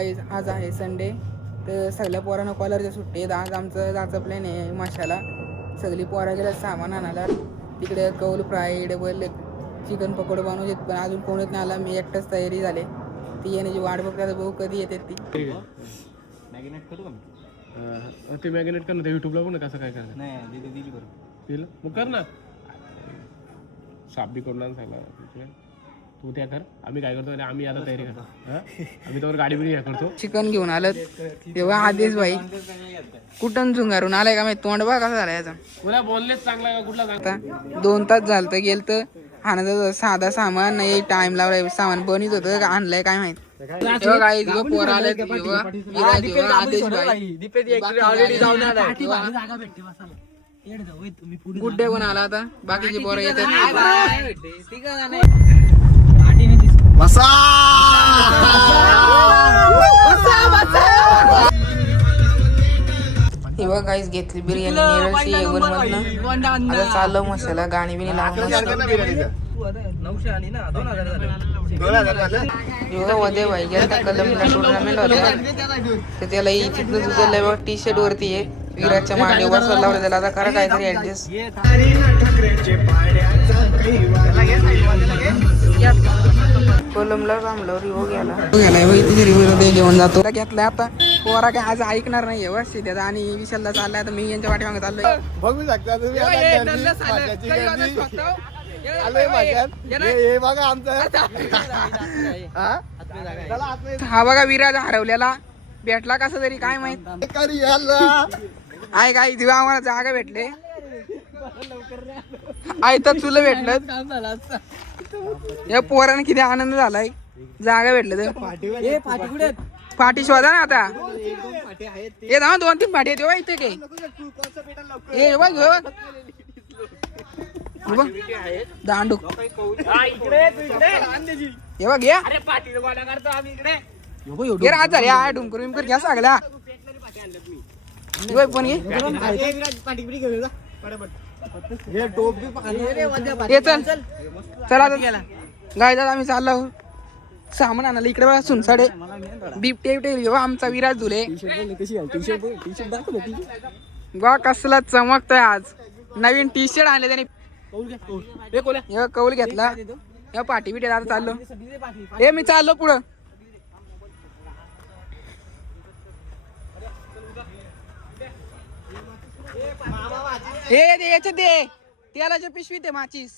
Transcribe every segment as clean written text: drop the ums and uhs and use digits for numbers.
Guys आज आहे Sunday, तर सगळ्या पोरांना कॉलरच्या सुट्टी आहेत. आज आमचं जायचं प्लॅन आहे माशाला. सगळी पोरा गेल्या सामान आणायला. तिकडे कौल फ्राय डबल चिकन पकोडे बनवलेत, पण अजून कोणच नाही आला. मी एकटाच तयारी झाले. ती येण्याची वाट बघतात, भाऊ कधी येते ती. मॅगिनेट करू का? ते मॅगिनेट कर ना, ते युट्यूबला बघ ना कसं काय करणार. नाही दिली बरं. दिलं मग कर ना. साफ बी करून आण सगळं. तू त्या कर, आम्ही काय करतो आम्ही आता तयारी करतो. आम्ही त्यावर गाडी बिडी करतो. चिकन घेऊन आलं तेव्हा आदेश भाई कुठं झुंगारून आलाय का माहिती. तोंड बघा कसा झाला याचा. तुला बोललेच चांगला का कुठला आता 2 तास झालं तर गेलं तर हाणाचं साधा सामान नाही. टाइम लावलाय. सामान बनवत होतं आणलंय काय माहित. काही पोर आले आदेश भाई गुड्डे पण आला. आता बाकीचे पोरं येतात. तेव्हा काहीच घेतली बिर्याणी निरशी एवन मधनं. आता चाललं मसाला गाणी बिणी लावून मध्ये भाई गेला कलमला टुर्नामेंट होता, तर त्याला तिथनं उचललंय बघ. टी शर्ट वरती आहे विराटच्या मांडी बसवला लावलं त्याला. आता करा काहीतरी ऍडजस्ट. कोलमला थांबल्यावर रिओ गेला घेऊन जातो. घेतलाय आता पोरा काय आज ऐकणार नाही व्यवस्थित त्याचा. आणि विशालला चाललाय तर मी यांच्या वाटेमागे चाललोय. बघू शकता हा बघा विराज हरवलेला भेटला कसा तरी काय माहित. आहे काय दिवा आम्हाला जागा भेटले. आहे तर तुला भेटलं. या पोराने किती आनंद झालाय जागा भेटलं तर. पाठी शोधा ना आता. हे ना 2-3 पाठी आहेत इथे काय. हे बघ दांडू हे बघ या राज झाले. डुंकर बिंकर घ्या सगळ्या पण घे. चला गाय आम्ही चाललो सामान आणायला. इकडे बघा सुनसाडे बिबटे बिबटे आमचा विराज धुले बघा कसला चमकतोय आज. नवीन टी शर्ट आणले त्याने. कौल घेतला या पाठी बिटी. आता चाललो हे मी चाललो पुढं. हे याच्यात दे तेलाच्या पिशवीत आहे माचीस.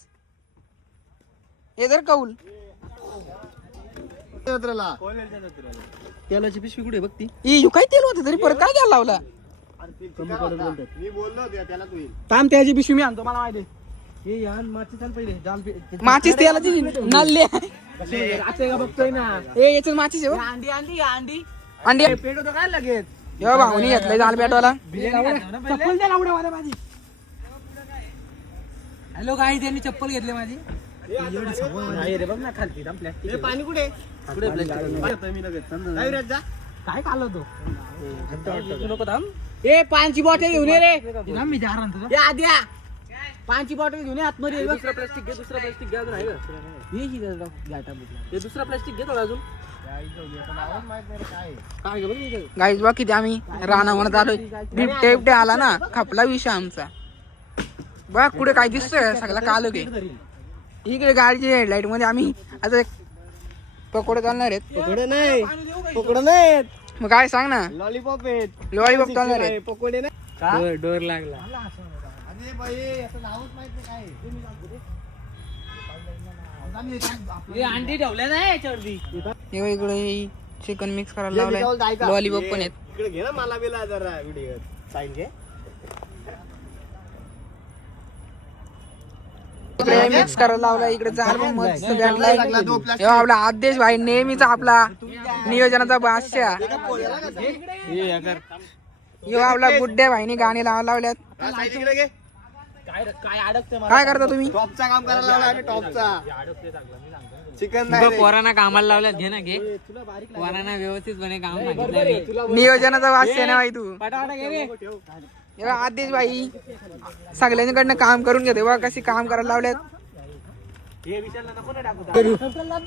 हे जर कौल तेलाची पिशवी कुठे बघती. काय तेल होतं तरी परत काय घ्यायला लावला. थांब त्याची पिशवी मी आणतो. मला माहिती माचीस तेलाची नल्ले बघतोय ना. हे याच्यात माचीस आहे. अंडी पेट होतं काय लगेच. भाऊनी घेतलंय जाल पेटवाला. हॅलो गाई त्यांनी चप्पल घेतली माझी. पाणी कुठे काय खाल्लं तो. ए पानची बॉटल घेऊन ये रे. मी आद्या पानची बॉटल घेऊन ये आतमध्ये. दुसरा प्लास्टिक घे. दुसरा प्लास्टिक घ्या अजून आहे का. दुसरा प्लास्टिक घेतो अजून. गाईज बघ किती आम्ही राणा म्हणत आलोय. बिबटे बिबटे आला ना खपला विषय आमचा. बघ कुठे काय दिसतोय सगळा कालो घे. इकडे गाडीच्या हेडलाईट मध्ये आम्ही आता पकोडे चालणार आहेत. पकोडे नाही मग काय सांग ना. लॉलीपॉप चालणार आहे. पकोडे नाही. डोर लागला. अंडी ठेवल्या नाही इकडे चिकन मिक्स करायला लावलाय. लॉलीपॉप पण आहेत. मिक्स करायला लावला. इकडे जाल पण मस्त भेटलाय. आपला आदेश भाई नेहमीचा आपला नियोजनाचा बादशाह. आपला गुड्डे भाईनी गाणी लावल्यात. काय करता तुम्ही. टॉपचा काम करायला लावला आम्ही. टॉपचा चिकन पोरांना कामाला लावल्यात. घे ना घे. पोरांना व्यवस्थितपणे काम नियोजनाचा बादशाह ना भाई तू. आदेश भाई सगळ्यांकडनं काम करून घेते बघा कशी काम करायला लावल्यात.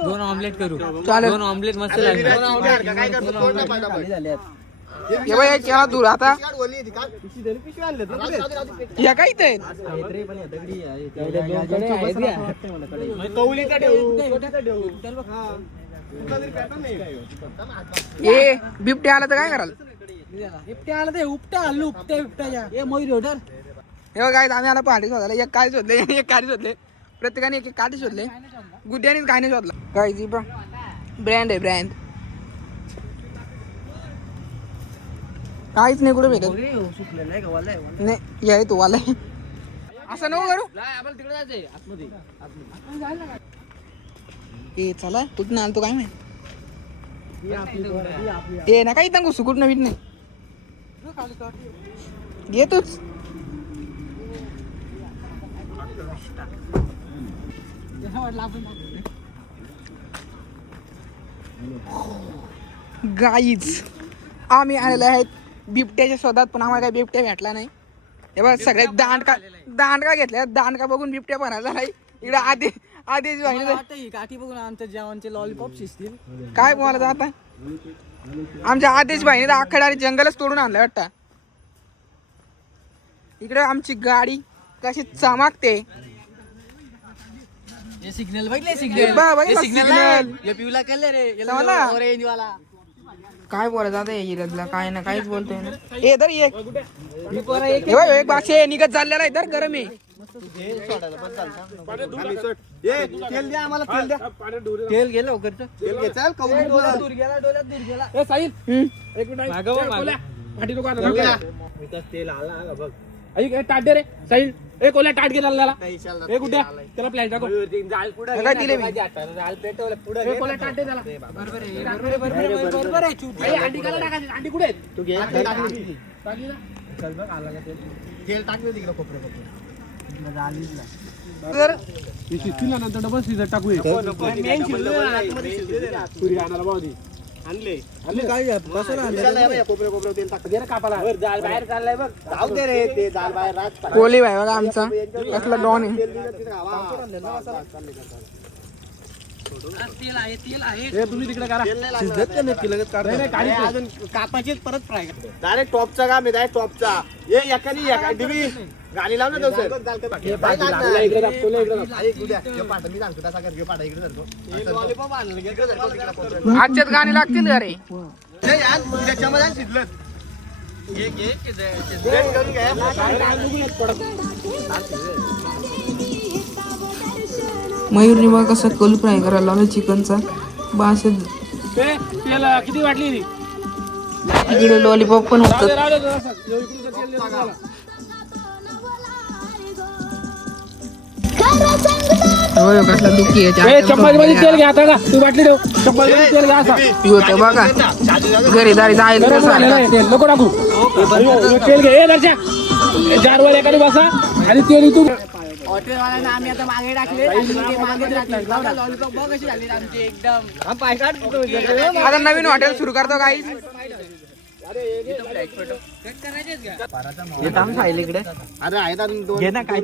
दोन ऑमलेट करू चालेल. दोन ऑमलेट मस्त लागले हे बघ, एक केला दूर आता या काय इथे ए बिबटे आला तर काय कराल? हे बघ काय, आम्ही आला पहाटे शोधायला. एक काय शोधले, एक काठी शोधले, प्रत्येकाने एक एक काठी शोधले. गुड्यानेच काय नाही शोधला. काय जी पण ब्रँड आहे, ब्रँड. काहीच नाही कुठे भेटत नाही. या तो वाला असं नको करू. ए चला कुठं आलतो काय माहिती. ए ना काही सांगू सुकुट नवीन नाही येतोच. गाईज आम्ही आलेले आहेत बिबट्याच्या शोधात, पण आम्हाला काही बिबट्या भेटला नाही. हे बघ सगळे दांडका घेतल्या. दांडका बघून बिबट्या भरायला नाही. इकडे आधीच काठी बघून आमच्या जेवणचे लॉलीपॉप शिजतील. काय बोलायचं आता. आमच्या आदेश भाईने तर अख्खा जंगलच तोडून आणलं वाटतं. इकडे आमची गाडी कशी चमकते. सिग्नल बघले सिग्नल पिवला कलर समजला? ऑरेंज वाला. काय बोलायचं आता हिरदला काय ना काहीच बोलतोय ना. ए तर एक एक बाक्षे निघत चाललेला आहे तर गरम आहे. तेल गेलं लवकर तेल आला बघ. टाट दे रे साहिल. ए कोल्या टाट घे चालला. ए कुठे त्याला प्लॅन टाकू. काय दिले मी कोल्या टाट दे त्याला. अंडी काला टाकायची. अंडी कुठे आहेत? टाकली ना. तेल टाकलं तिकडे कोपऱ्या तर नंतर डबल सीझर टाकू. आणले काय कापाला बाहेर चाललाय बघ. जाऊ दे रे ते जाल बाहेर राज कोली भाई बघा आमचा कसला डॉन आहे. तुम्ही तिकडे करा. अजून कापाचीच परत फ्राय डायरेक्ट टॉपचा काम आहे. डायरेक्ट टॉपचा एकानी डिबी गाडी लावून देऊ सर. आजच्यात गाणी लागतील का रे. मयूरनी बघा कसं कल फ्राय करायला लावला चिकनचा. बास किती वाटली इकडे लॉलीपॉप पण होतं. कसला दुखी चम्मच मध्ये तेल घ्या आता का. तू बाटली देऊ. चम्मच मध्ये तेल घ्या असा. होतं बघा घरी दारी जायला गरम झालेलं आहे तेल. नको टाकू. तेल घे. ए दर्शा जारवर एखादी बसा आणि तेल इथून. हॉटेलवाल्यांना आम्ही आता मागे टाकले लॉलीपॉप बघ कशी झाली आमची एकदम पाय काढतो. आता नवीन हॉटेल सुरू करतो काही. इकडे अरे आहे घे ना काय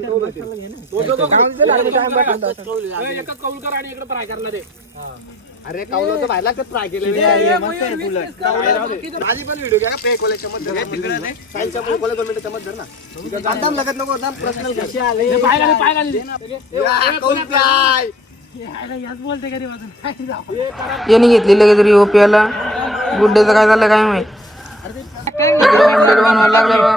एकच कौल कर आणि इकडे फ्राय करणार आहे. अरे कावलं तर बाहेर फ्राय केले माझी पण व्हिडिओ घ्या. पे कोले चमच धर कोले 2 मिनिटं चमच धर ना. एकदम लगत नको एकदम पर्सनल कशी आले पाय घाली याने घेतली लगेच रिओपियाला. गुड्डेचं काय झालं काय माहित. इकडे ऑमलेट बनवायला लागलं बा.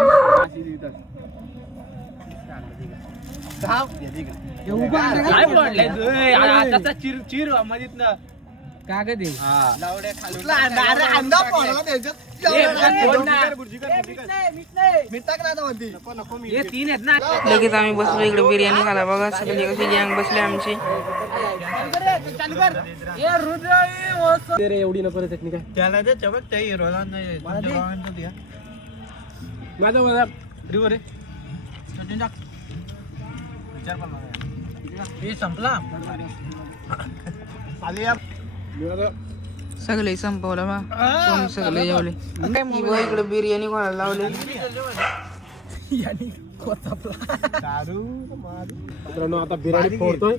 कागद लगेच आम्ही बसलो इकडे बिर्याणी खाला. बघा सगळी कशी गँग बसली आमची. एवढी नको रे चटणी काय. माझा माझा रिवर रे संपला सगळे संपवलं बा. कोण सगळे जेवले. इकडे बिर्याणी कोणाला लावले. मित्रांनो आता बिर्याणी फोडतोय.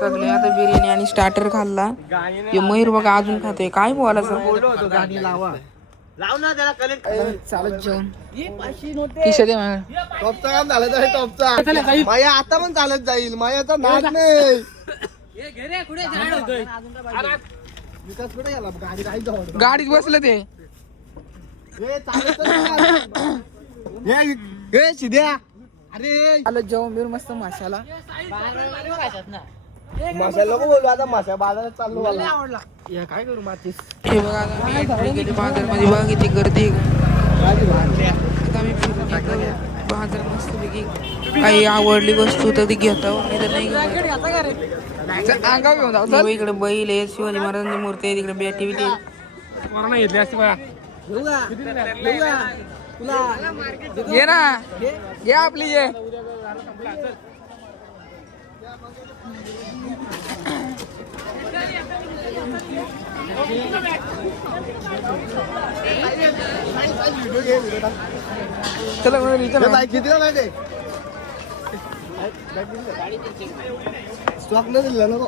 सगळे आता बिर्याणी आणि स्टार्टर खाल्ला. हे मयूर बघा अजून खातोय. काय बोलायचं गाणी लावा लाव ना त्याला कनेक्ट चालत जेवण किशा दे मला. टॉपचं काम झालं तर टॉपचा माया आता पण चालत जाईल मायाचा नाद नाही विकास कुठे गेला गाडी राहील जवळ. गाडीत बसलं ते. हे चालत तर नाही. हे शिद्या अरे आलं जेवण बिवून मस्त माशाला. माशा नको बोलू आता माशा बाजारात चाललो मला काय करू मातीस. हे बघा आता मी entry केली बाजारमध्ये. बघा किती गर्दी आहे. आता मी फिरून येतो बाजार मस्त पैकी. काही आवडली वस्तू तर ती घेतो नाही तर नाही घेतो. अंगावर घेऊन जाऊ. चल. इकडे बैल आहे, शिवाजी महाराजांची मूर्ती आहे, तिकडे बॅटी बिटी घेतली असते बघा. घे ना. घे आपली घे. चला मग विचार. किती माहिती स्टॉक न दिला नको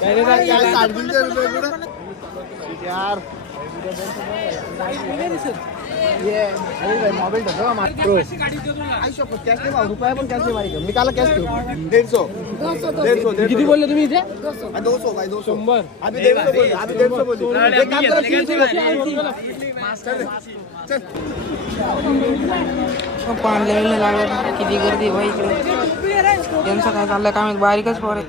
350 रुपये कुठं यार. मोबाईल कॅश नाही रुपया पण कॅश नाही माहिती मी काला कॅश ठेवू 150 किती बोलले तुम्ही इथे 200 भाई 200 100 आम्ही 150 बोलू एक काम करा पाणी लागत किती गर्दी भाई इकडे. यांचं काय चाललंय काय माहित. बारीकच पोर आहे.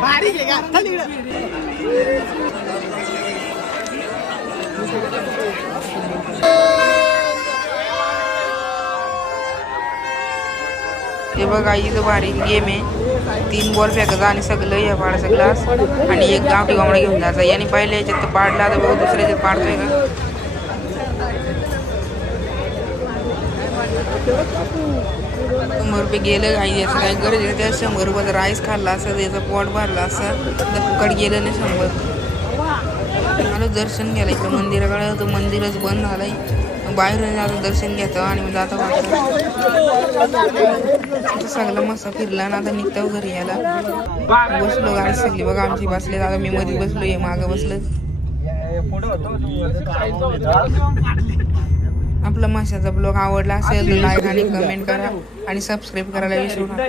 बारीक आहे का चल इकडे. हे बघा इथं भारी गेम आहे. 3 बॉल फेकायचा आणि सगळं या पाडायचा ग्लास आणि एक गावठी कोंबडा घेऊन जायचा. याने पहिल्या याच्यात तर पाडला तर बघू दुसऱ्या याच्यात पाडतोय का. 100 रुपये गेलं काही याचं काय गरज आहे. त्या 100 रुपयाचा राईस खाल्ला असं त्याचं पोट भरला असं तर फुकट गेलं नाही 100. आलो दर्शन घ्यायला इकडं मंदिराकडे. तो मंदिरच बंद झालंय. बाहेरून जातो दर्शन घेतो आणि मग जातो सगळं मस्त फिरला ना. आता निघतो घरी यायला. बसलो गाडी सगळी बघा आमची बसले. आता मी मध्ये बसलो हे मागं बसलं. आपला माशाचा ब्लॉग आवडला असेल तर लाईक आणि कमेंट करा आणि सबस्क्राईब करायला विसरू नका.